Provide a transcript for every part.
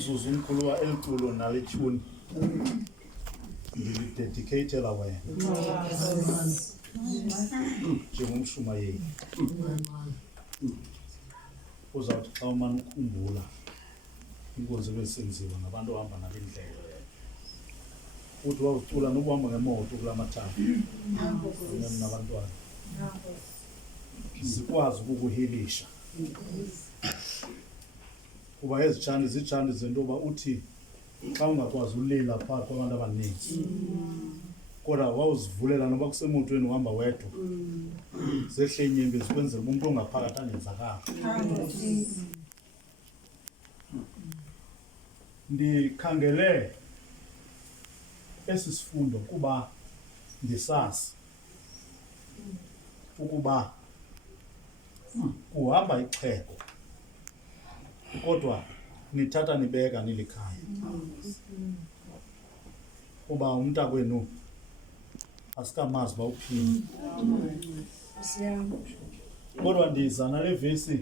umzuzu umkhulu eliculo nalethuni ngilidedicatela wena njengomshumayeli uzawuthi xa umane ukhumbula inkonzo ebesenziwa ngabantu ohamba nabendlela uthi wawucula nokuhamba ngemoto kula mathala nabantwana zikwazi ukukuhilisha kuba ezitshani zitshani zentoba uthi xa ungakwazi ulila phakathi kwabantu abaninzi kodwa wawuzivulela noba kusemotweni uhamba wedwa zehle inyembe zikwenzela umuntu ongaphakathi anenzakala. Ndikhangele esi sifundo kuba ndisazi ukuba kuhamba ixhego kodwa nithatha nibeka nilikhaya kuba umntakwenu asikamazi ba uphini kodwa ndiza nale vesi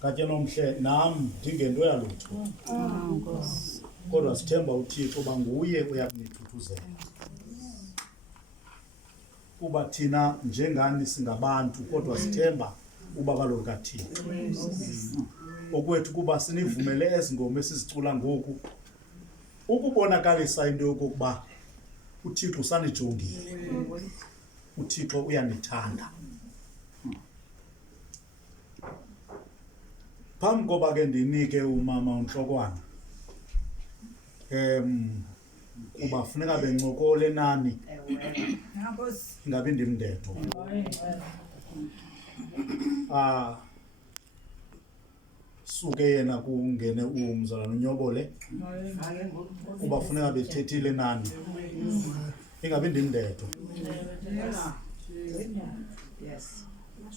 katya nomhle nam ndingento yalutho kodwa sithemba uThixo uba nguye uyakunithuthuzela kuba thina njengani singabantu kodwa sithemba uba kaloku kaThixo okwethu kuba sinivumele ezi ngoma esizicula ngoku ukubonakalisa into yokokuba uThixo usanijongile, uThixo uyanithanda. Phambi koba ke ndinike umama unhlokwana kuba funeka bencokole nani ingabi ndimndedwa suke yena kungene umzalwana unyobole kuba funeka bethethile nani ingabi ndimndedwa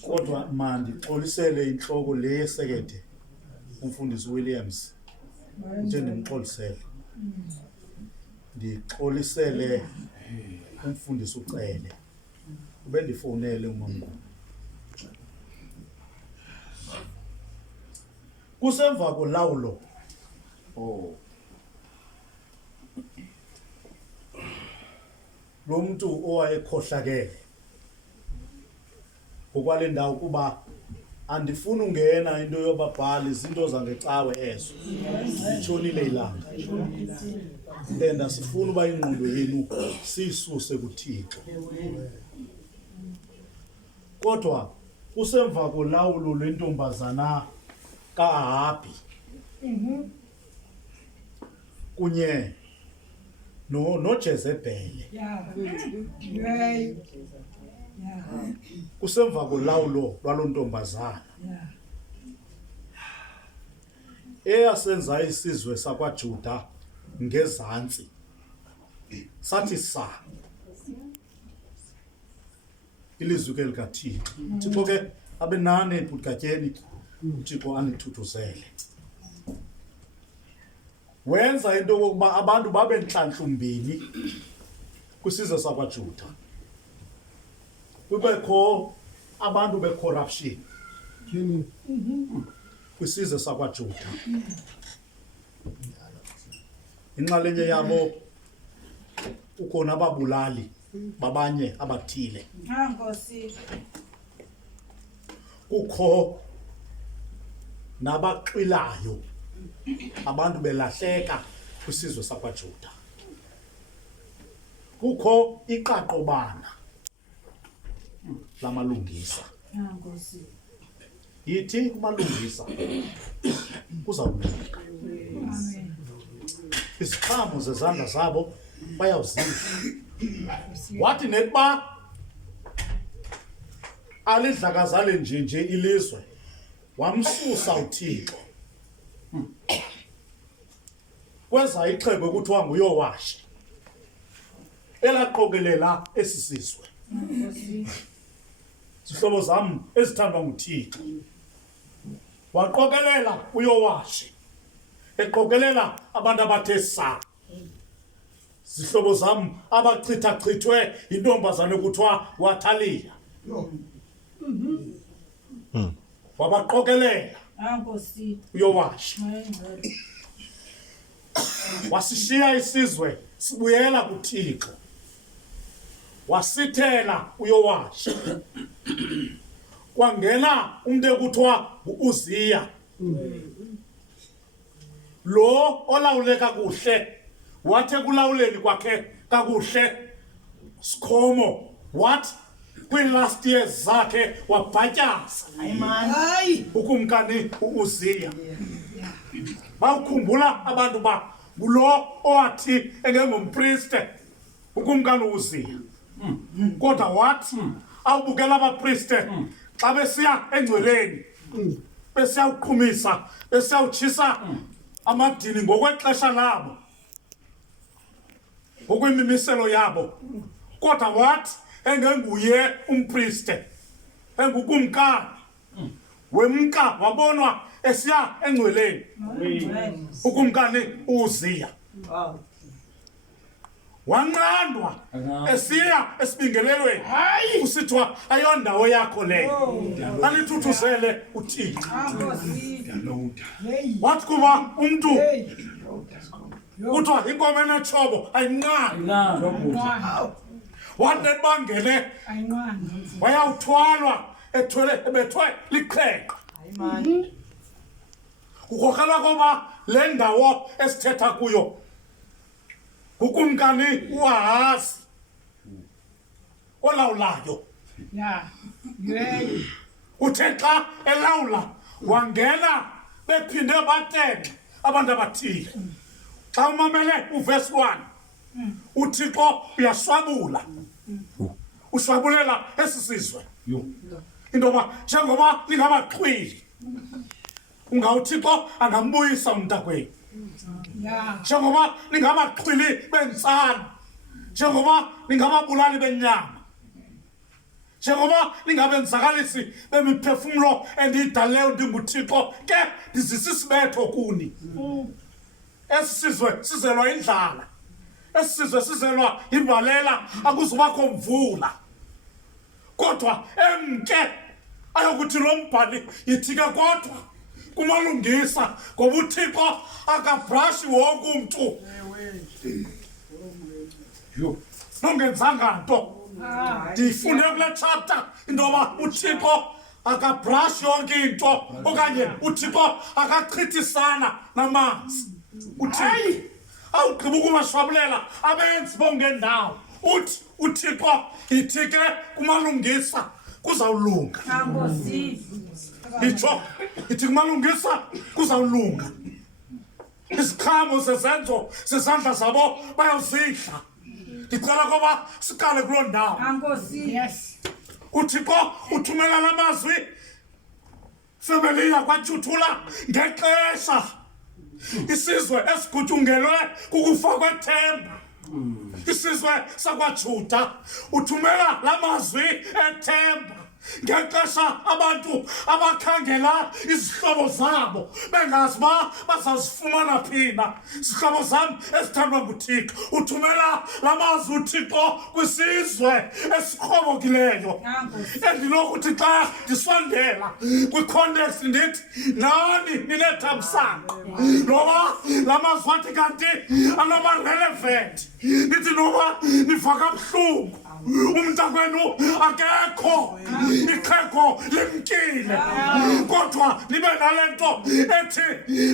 kodwa mandixolisele inhloko le yesekethe umfundisi Williams nje ndimxolisele ndixolisele umfundisi uCele ube ndifonele umama kusemva kolawulo lo muntu owayekhohlakele ngokwale ndawo kuba andifuna ungena into yobabhali izinto zangecawe ezo itshonile ilanga and asifuna uba ingqondo yenu siyisuse kuThixo kodwa kusemva kolawulo lwentombazana kaHabi kunye noJezebhele kusemva kolawulo lwalontombazana eyasenza isizwe sakwaJuda ngezantsi sathi sa ilizwi ke likaThixo Thixo ke abe nani ebhutgatyeni uThixo anithuthuzele wenza into yokuba abantu babe nhlanhlumbini kwisizwe sakwaJuda kubekho abantu becorruption kwisizwe sakwaJuda inxalenye yabo ukhona ababulali babanye abathile kukho nabaxilayo abantu belahleka kwisizwe sakwaJuda kukho iqaqobana lamalungisa yithi kumalungisa kuzawulunga iziqhamo zezandla zabo bayawuzidla wathi nekuba alidlakazale nje ilizwe wamsusa uThixo kweza ixhego kuthiwa nguYowashi elaqokelela esi sizwe zihlobo zam ezithandwa nguThixo waqokelela uYowashi eqokelela abantu abathe sa zihlobo zam abachithwe intombazane kuthiwa waThaliya wabaqokelela uyowasha. Wasishiya isizwe sibuyela kuThixo, wasithela uyowasha. Kwangena umuntu ekuthiwa uUziya, lo olawule kakuhle, wathi kulawuleni kwakhe kakuhle sikhomo, what kwi-last years zakhe wabhatyaza ukumkani uUziya. Bawukhumbula abantu ba ngulo owathi engengumpriste ukumkani uUziya. Kodwa wathi awubukela abapriste xa besiya engcweleni, besiyawuqhumisa, besiyawutshisa amadini ngokwexesha labo, ngokwemimiselo yabo. Kodwa wathi engenguye umpriste, engukumkani wemka, wabonwa esiya engcweleni ukumkani uUziya. Wanqandwa esiya esibingelelweni, kusithiwa ayondawo yakho leyo, alithuthuzele uThixo. Wathi kuba umntu kuthiwa inkomo enetshobo ayinqandwa, wathi bangele wayawuthwalwa ebethwe liqheqa. Kukhokelwa koba le ndawo esithetha kuyo ukumkani uAhazi olawulayo. Uthe xa elawula wangena bephinde batenxe abantu abathile. Xa umamele uverse 1, uThixo uyaswabula, uswabulela esi sizwe into yoba njengoba lingabaxhwili, uThixo angambuyisa umntakwenu. Njengoba ningabaxhwili bentsana, njengoba ningababulali benyama, njengoba ningabenzakalisi bemiphefumlo endiyidalileyo ndinguThixo, ke ndizisa isibetho kuni. Esi sizwe sizelwa indlala, esi sizwe sizelwa imbalela, akuzubakho mvula. Kodwa emke ayokuthi lo mbhali yithi ke kodwa kumalungisa, ngoba uThixo akabrashi wonke umntu nongenzanga nto. Ndiyifunde kule chapter into yoba uThixo akabrashi yonke into, okanye uThixo akachithisana namanzi. Uthixo awugqiba ukubashwabulela abenzi bongendawo. Uthi uThixo yithi ke kumalungisa kuzawulunga. Itsho ithi kumalungisa kuzawulunga. Iziqhamo zezenzo zezandla zabo bayawuzidla. Ndicela koba siqale kuloo ndawo. uThixo uthumela la mazwi, Femeliya kwaThuthula ngexesha isizwe esigutyungelwe kukufa kwethemba, isizwe sakwaJuda. Uthumela la mazwi ethemba ngexesha abantu abakhangela izihlobo zabo bengazi ba bazazifumana phina. Zihlobo zam ezithandwa nguThixo, uthumela la mazwi uThixo kwisizwe esikrobokileyo. Endinokuthi xa ndisondela kwi-context ndithi nani ninethamsanqa, noba la mazwi athi kanti anoma-relevant, nithi noba niva kabuhlungu umntakwenu akekho, ixhego limkile, kodwa nibe nale nto ethi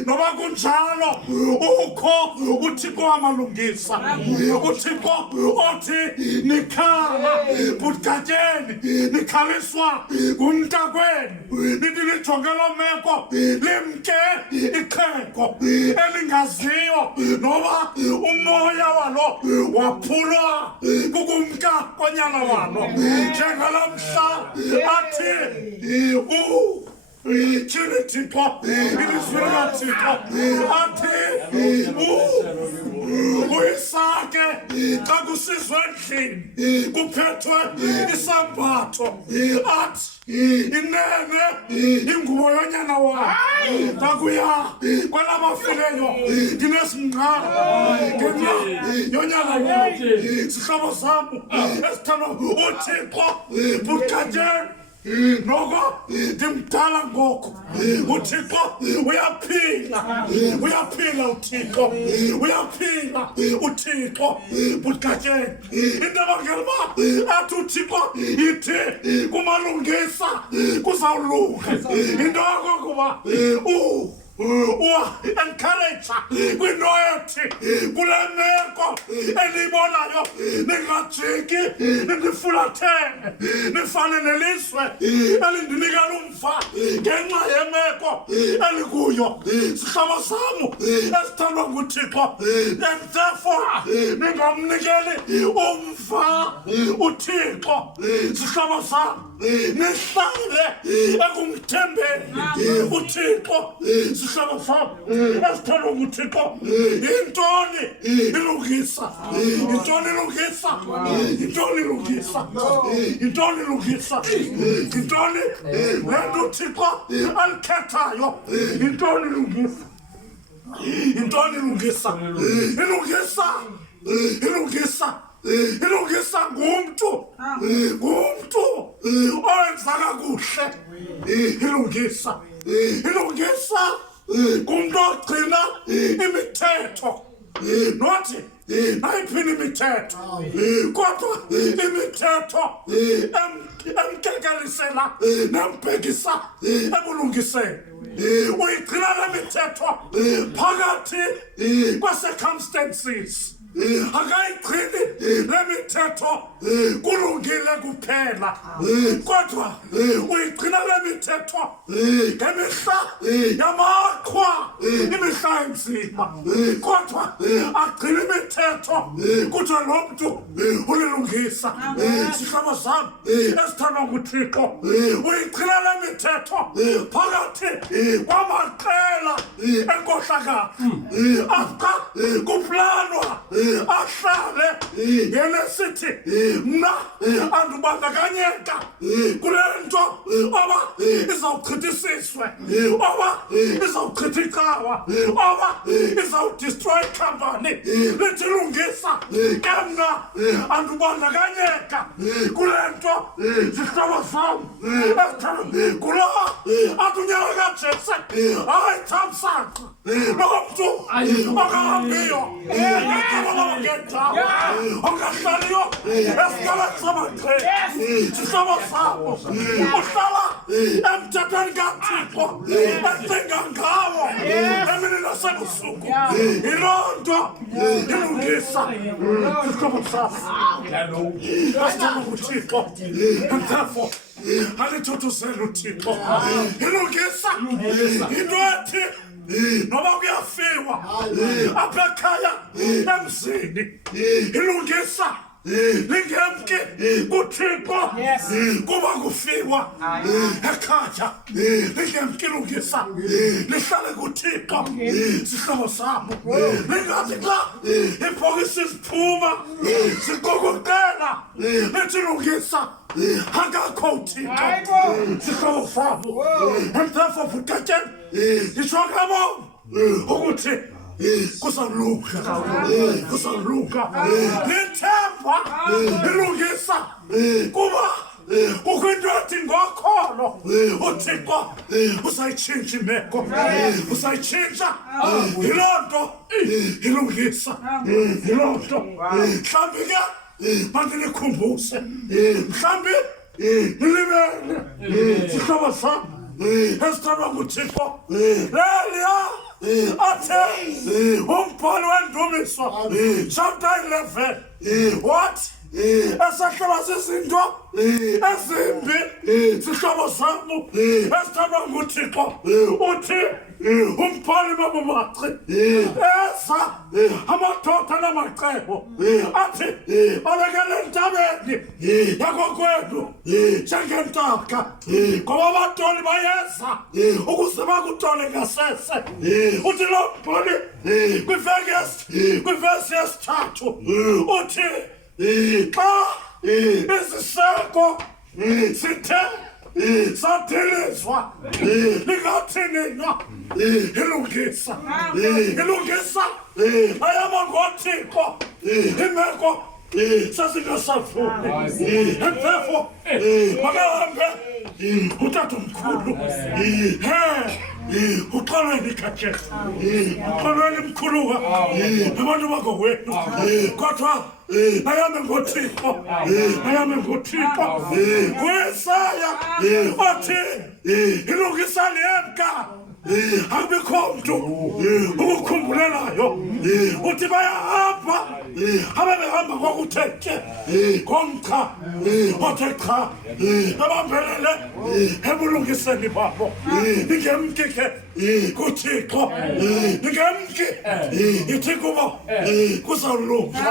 noba kunjalo ukho uThixo wamalungisa, uThixo othi nikhala budgatyeni, nikhaliswa ngumntakwenu, nithi nijonge loo meko limke ixhego elingaziyo noba umoya walo waphulwa kukumka konyana walo. Njengalo mhla athi tyhini Thixo, ilizwi likaThixo athi uIsake xa kusizwe endlini kuphethwe isambatho, athi inene ingubo yonyana wakhe. Ndakuya kwelabafileyo ndinesinqalo ngenxa yonyana wakhe. Zihlobo zam ezithandwa uThixo budgatyeni, noko ndimdala ngoku uThixo uyaphila uThixo uyaphila uThixo bukatheni into abangela uba athi uThixo ithi kumalungisa kuzawuluka into yokokuba encourage kwinto ethi kule meko eliyibonayo ningajiki nindifulathele nifane nelizwe elindinikela umva ngenxa yemeko elikuyo sihlobo samu esithandwa nguThixo and therefore ningamnikeli umva uThixo sihlobo samu nihlale ekumthembeni uThixo sihlobo samu esithandwa nguThixo yintoni ilungisa lento uThixo alikhethayo yintoni ilungisa ngumntu owenza kakuhle ilungisa ngumntu ogcina imithetho nothi nayiphina imithetho kodwa imithetho emkekelisela nembhekisa ebulungiseni uyigcina le mithetho phakathi kwe-circumstances akayigcini le mithetho kulungile kuphela kodwa uyigcina le mithetho ngemihla yamaqhwa imihla enzima kodwa agcina imithetho kuthiwa lo mntu ulilungisa sihlobo sam esithandwa nguThixo uyigcina le mithetho phakathi kwamaqela enkohlakalo apha kuplanwa ahlale yena sithi mna andubandakanyeka kule nto oba izawuchithisiswe oba izawuchitha icawa oba izawudestroy company lithi lungisa ke mna andubandakanyeka kule nto zihlobo sam kula atunyaka kaJesu hayi thamsanqa nokumntu ongahambiyo ongahlaliyo esikaleni samaqhele sihlobo sakho uhlala emthethweni kaThixo ecinga ngawo emini nasebusuku yiloo nto ilungisa sihlobo sakho esithandwa nguThixo and therefore alithuthuzela uThixo ilungisa into ethi noba kuyafiwa apha ekhaya emzini ilungisa lingemke kuThixo kuba kufiwa ekhaya lingemke ilungisa lihlale kuThixo sihlobo sabo lingathi xa ibhokisi siphuma siqokoqela lithi lungisa akakho uThixo sihlobo sabo and therefore bukatheni itsho ngabo ukuthi kuzawuluka lithemba ilungisa kuba kukho into ethi ngokholo uThixo usayitshintsha imeko usayitshintsha yiloo nto ilungisa yiloo nto mhlawumbi ke mandinikhumbuze mhlawumbi nilibele sihlobo sam esithandwa nguThixo leliya athe umbhali wendumiso chapter 11 what esahlala zizinto ezimbi sihlobo samu esithandwa nguThixo uthi umbhali babumaci eza amadoda namacebo athi balekele entabeni yakokwethu njengentaka ngoba abatoli bayeza ukuze bakutole ngasese uthi lo mbhali kwivesi yesithathu uthi xa iziseko sithe sadilizwa lingathini na ilungisa ayama ngoThixo imeko sasingasafuni and therefore makahambe utatomkhulu uxolweni kaJesu uxolweni mkhuluwa abantu bakokwethu kodwa ayame ngoThixo ayame ngoThixo kweSaya wathi ilungisa lemka akubikho mntu ukukhumbulelayo uthi bayahamba abebehamba kwakuthethe ngomcha othe cha abambelele ebulungiseni babo ningemki ke kuThixo ningemki ithi kubo kuzawulunga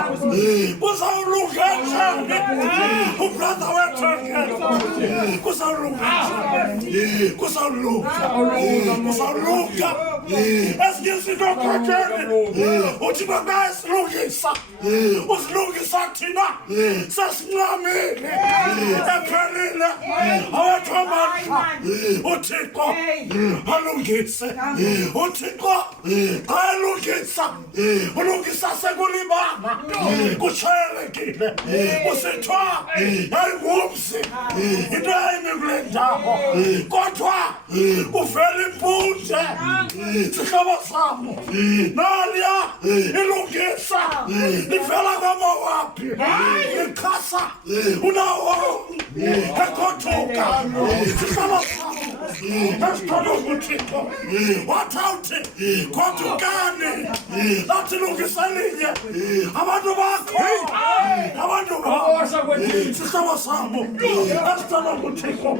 njani ubrother wethu kuzawulunga ezinye izinto khatheni uthi bangasilungisa usilungisa thina sesincamile ephelile awethu amandla uThixo alungise uThixo alungisa ulungisa sekulibana kushayelekile usithwa yayingumzi into yayimi kule ndawo kodwa kuvela impunje sihlobo sami naliya ilungisa livela kwaMowabi lichasa uNawomi ekhothuka sihlobo sami esithola uThixo wathawuthi khothukani lathi lungisa linye abantu bakho sihlobo sami esithola uThixo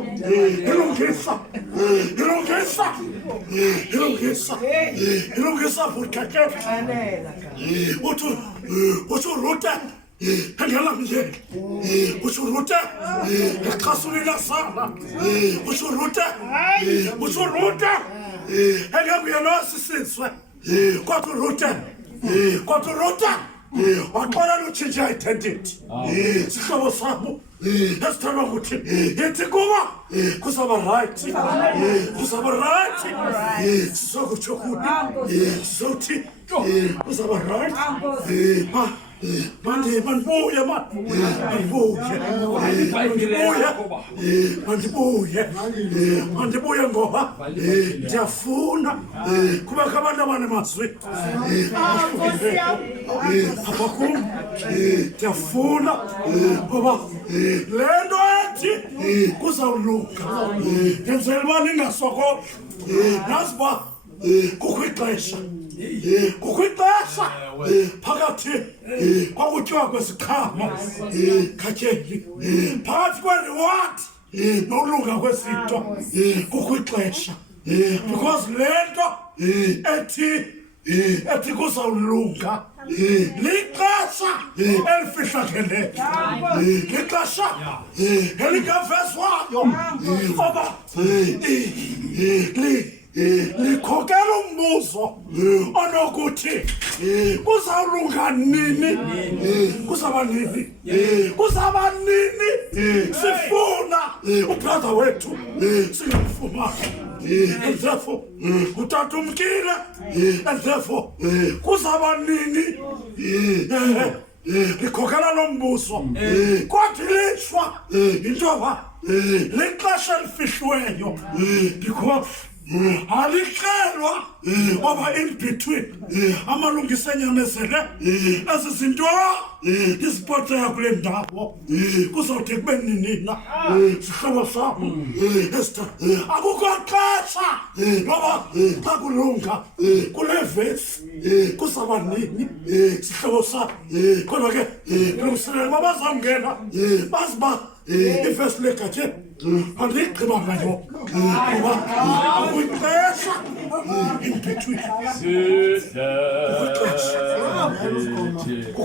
ilungisa futhi uthi Rute engela mje uthi Rute exasulila sana uthi Rute engabuyela sisizwe kodwa Rute waxola lutshintsha identity sihlobo sami esithandwa ukuthi yithi kuba kuzaba right sizokutsho ukuthi sizothi kuzaba right mandibuye ngoba ndiyafuna kubekho abantu abanamazwi apha kum ndiyafuna ngoba le nto ethi kuzawulunga ngenzela uba ningasokoli nazi uba kukho ixesha phakathi kwakutyiwa kwesiqhamo khatyeli phakathi kweliwadi nokulunga kwezinto kukho ixesha because le nto ethi kuzawulunga lixesha elifihlakeleyo lixesha elingavezwayo oba likhokela umbuzo onokuthi kuzawulunga nini kuzaba nini sifuna ubrother wethu singamfumani and therefore utata umkile and therefore kuzaba nini likhokela lo mbuzo kwathi lishwa intoba lixesha elifihlweyo because alihlelwa oba in between amalungisa enyamezele ezi zinto izipotleya kule ndawo kuzawuthi kube ninina sihlobo sami Esther akukho xesha ngoba xa kulunga kule vesi kuzaba nini sihlobo sami kodwa ke lungiselela uba bazawungena baziba ifesi legatye andigqiba ngayo ngoba kwixesha in between